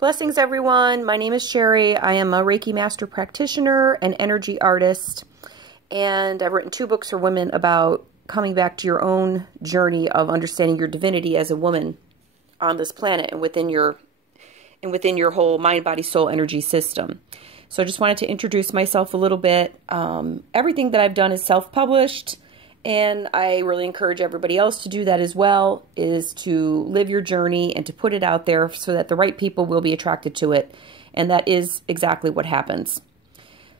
Blessings, everyone. My name is Sherry. I am a Reiki Master Practitioner and energy artist, and I've written 2 books for women about coming back to your own journey of understanding your divinity as a woman on this planet and within your whole mind, body, soul energy system. So I just wanted to introduce myself a little bit. Everything that I've done is self-published, and I really encourage everybody else to do that as well, is to live your journey and to put it out there so that the right people will be attracted to it. And that is exactly what happens.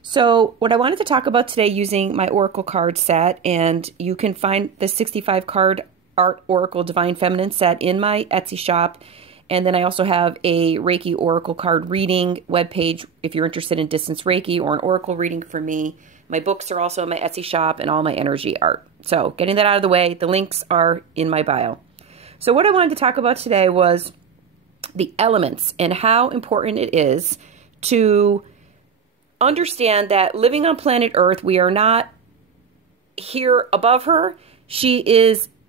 So what I wanted to talk about today using my Oracle card set, and you can find the 65 card Art Oracle Divine Feminine set in my Etsy shop. And then I also have a Reiki Oracle card reading webpage if you're interested in distance Reiki or an Oracle reading for me. My books are also in my Etsy shop and all my energy art. So getting that out of the way, the links are in my bio. So what I wanted to talk about today was the elements and how important it is to understand that living on planet Earth, we are not here above her.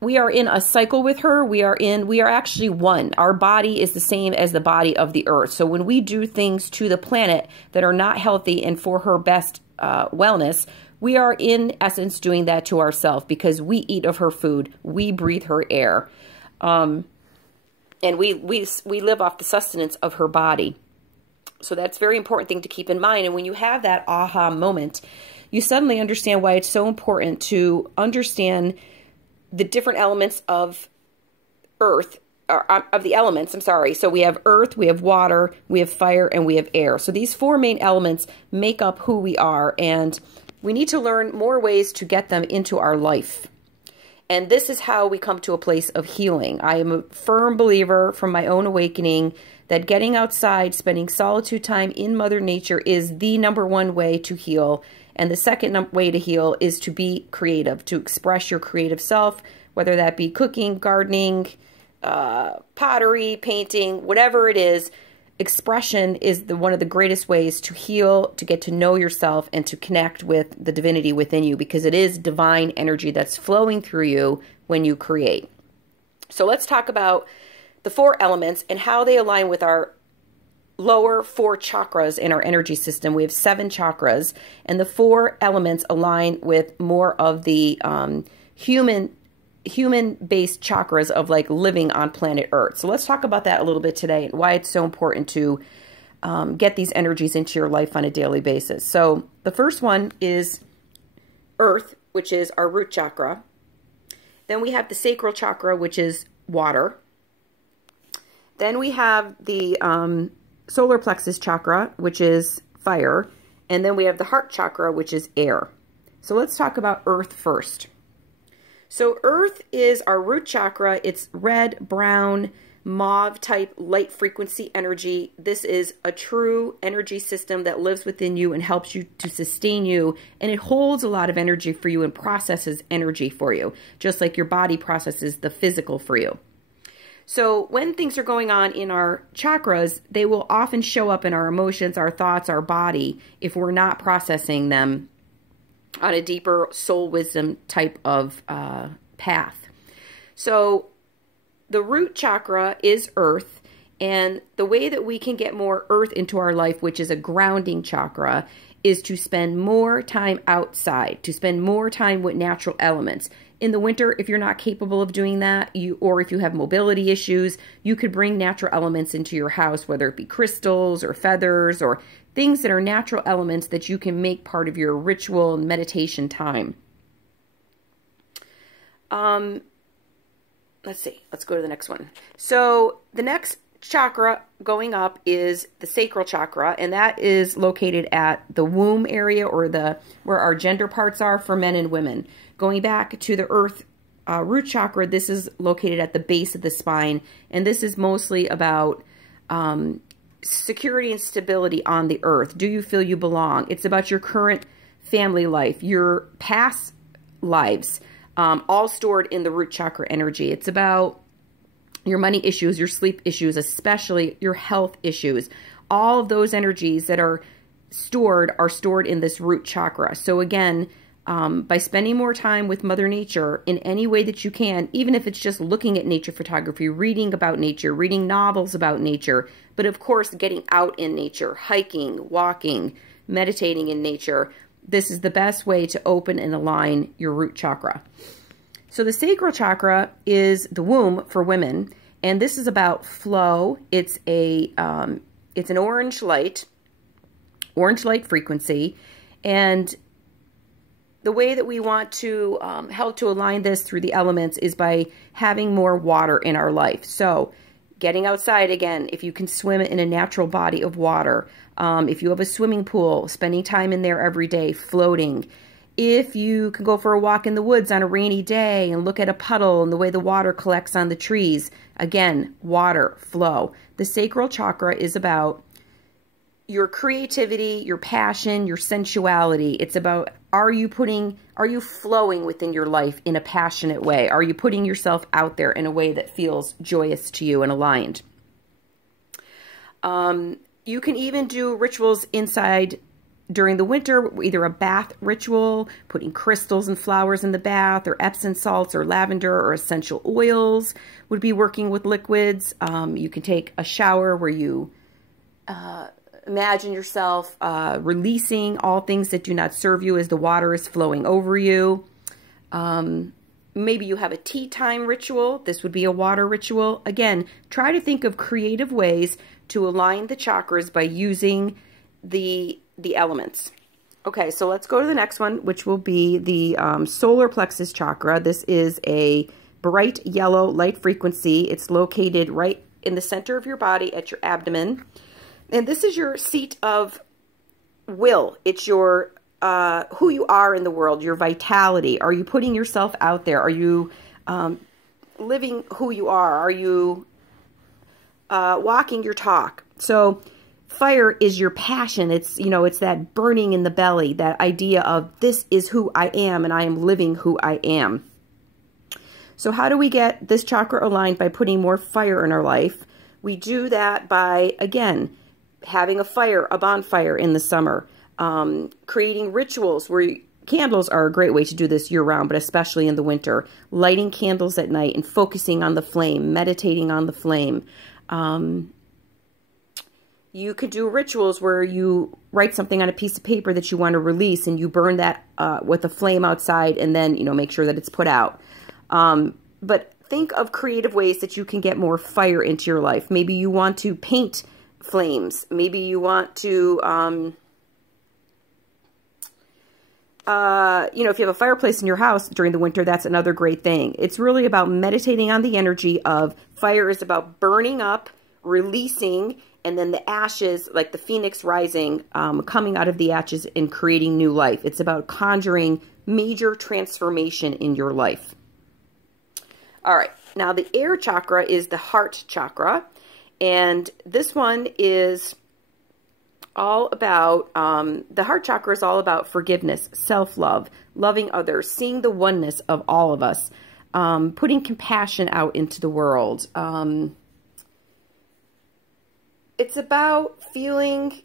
We are in a cycle with her. We are actually one. Our body is the same as the body of the earth. So when we do things to the planet that are not healthy and for her best wellness, we are in essence doing that to ourselves because we eat of her food. We breathe her air. And we live off the sustenance of her body. So that's a very important thing to keep in mind. And when you have that aha moment, you suddenly understand why it's so important to understand the different elements of earth, of the elements, I'm sorry. So we have earth, we have water, we have fire, and we have air. So these 4 main elements make up who we are, and we need to learn more ways to get them into our life. And this is how we come to a place of healing. I am a firm believer from my own awakening that getting outside, spending solitude time in Mother Nature is the #1 way to heal. And the second way to heal is to be creative, to express your creative self, whether that be cooking, gardening, pottery, painting, whatever it is. Expression is one of the greatest ways to heal, to get to know yourself, and to connect with the divinity within you, because it is divine energy that's flowing through you when you create. So let's talk about the 4 elements and how they align with our lower 4 chakras in our energy system. We have 7 chakras, and the 4 elements align with more of the human-based chakras of like living on planet Earth. So let's talk about that a little bit today and why it's so important to get these energies into your life on a daily basis. So the first one is Earth, which is our root chakra. Then we have the sacral chakra, which is water. Then we have the solar plexus chakra, which is fire. And then we have the heart chakra, which is air. So let's talk about Earth first. So Earth is our root chakra. It's red, brown, mauve type light frequency energy. This is a true energy system that lives within you and helps you to sustain you. And it holds a lot of energy for you and processes energy for you, just like your body processes the physical for you. So when things are going on in our chakras, they will often show up in our emotions, our thoughts, our body, if we're not processing them on a deeper soul wisdom type of path. So the root chakra is earth, and the way that we can get more earth into our life, which is a grounding chakra, is to spend more time outside, to spend more time with natural elements. In the winter, if you're not capable of doing that, or if you have mobility issues, you could bring natural elements into your house, whether it be crystals or feathers or things that are natural elements that you can make part of your ritual and meditation time. Let's see. Let's go to the next one. So the next chakra going up is the sacral chakra, and that is located at the womb area, or where our gender parts are for men and women. Going back to the earth root chakra, this is located at the base of the spine, and this is mostly about security and stability on the earth. Do you feel you belong? It's about your current family life, your past lives, all stored in the root chakra energy. It's about your money issues, your sleep issues, especially your health issues. All of those energies that are stored in this root chakra. So again, By spending more time with Mother Nature in any way that you can, even if it's just looking at nature photography, reading about nature, reading novels about nature, but of course getting out in nature, hiking, walking, meditating in nature, this is the best way to open and align your root chakra. So the sacral chakra is the womb for women, and this is about flow. It's an orange light frequency, and the way that we want to help to align this through the elements is by having more water in our life. So getting outside again, if you can swim in a natural body of water, if you have a swimming pool, spending time in there every day, floating. If you can go for a walk in the woods on a rainy day and look at a puddle and the way the water collects on the trees, again, water, flow. The sacral chakra is about your creativity, your passion, your sensuality. It's about, are you flowing within your life in a passionate way? Are you putting yourself out there in a way that feels joyous to you and aligned? You can even do rituals inside during the winter, either a bath ritual, putting crystals and flowers in the bath, or Epsom salts or lavender or essential oils would be working with liquids. You can take a shower where you imagine yourself releasing all things that do not serve you as the water is flowing over you. Maybe you have a tea time ritual. This would be a water ritual. Again, try to think of creative ways to align the chakras by using the elements. Okay, so let's go to the next one, which will be the solar plexus chakra. This is a bright yellow light frequency. It's located right in the center of your body at your abdomen. And this is your seat of will. It's your who you are in the world, your vitality. Are you putting yourself out there? Are you living who you are? Are you walking your talk? So fire is your passion. It's, it's that burning in the belly, that idea of this is who I am and I am living who I am. So how do we get this chakra aligned? By putting more fire in our life. We do that by, again, having a bonfire in the summer, creating rituals where candles are a great way to do this year-round, but especially in the winter. Lighting candles at night and focusing on the flame, meditating on the flame. You could do rituals where you write something on a piece of paper that you want to release, and you burn that with a flame outside, and then make sure that it's put out. But think of creative ways that you can get more fire into your life. Maybe you want to paint flames. Maybe you want to, if you have a fireplace in your house during the winter, that's another great thing. It's really about meditating on the energy of fire. Is about burning up, releasing, and then the ashes, like the phoenix rising, coming out of the ashes and creating new life. It's about conjuring major transformation in your life. All right, now the air chakra is the heart chakra. And this one is all about, the heart chakra is all about forgiveness, self-love, loving others, seeing the oneness of all of us, putting compassion out into the world. It's about feeling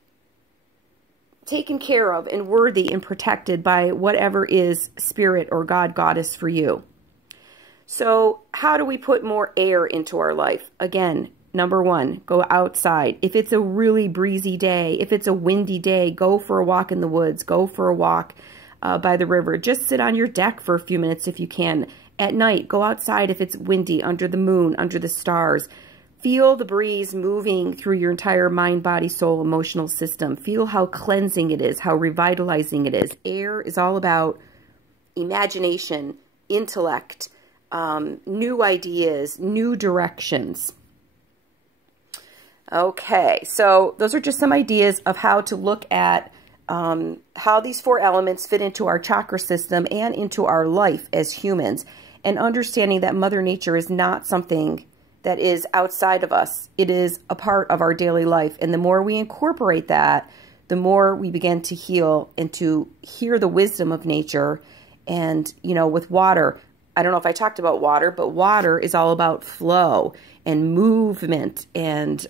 taken care of and worthy and protected by whatever is spirit or God, goddess for you. So how do we put more air into our life? Again, number one, go outside. If it's a really breezy day, if it's a windy day, go for a walk in the woods. Go for a walk by the river. Just sit on your deck for a few minutes if you can. At night, go outside if it's windy, under the moon, under the stars. Feel the breeze moving through your entire mind, body, soul, emotional system. Feel how cleansing it is, how revitalizing it is. Air is all about imagination, intellect, new ideas, new directions. Okay, so those are just some ideas of how to look at how these four elements fit into our chakra system and into our life as humans, and understanding that Mother Nature is not something that is outside of us. It is a part of our daily life, and the more we incorporate that, the more we begin to heal and to hear the wisdom of nature. And, with water, I don't know if I talked about water, but water is all about flow and movement and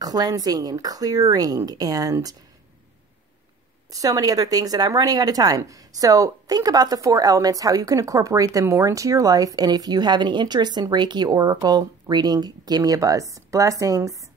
cleansing and clearing and so many other things, and I'm running out of time. So think about the 4 elements, how you can incorporate them more into your life. And if you have any interest in Reiki Oracle reading, give me a buzz. Blessings.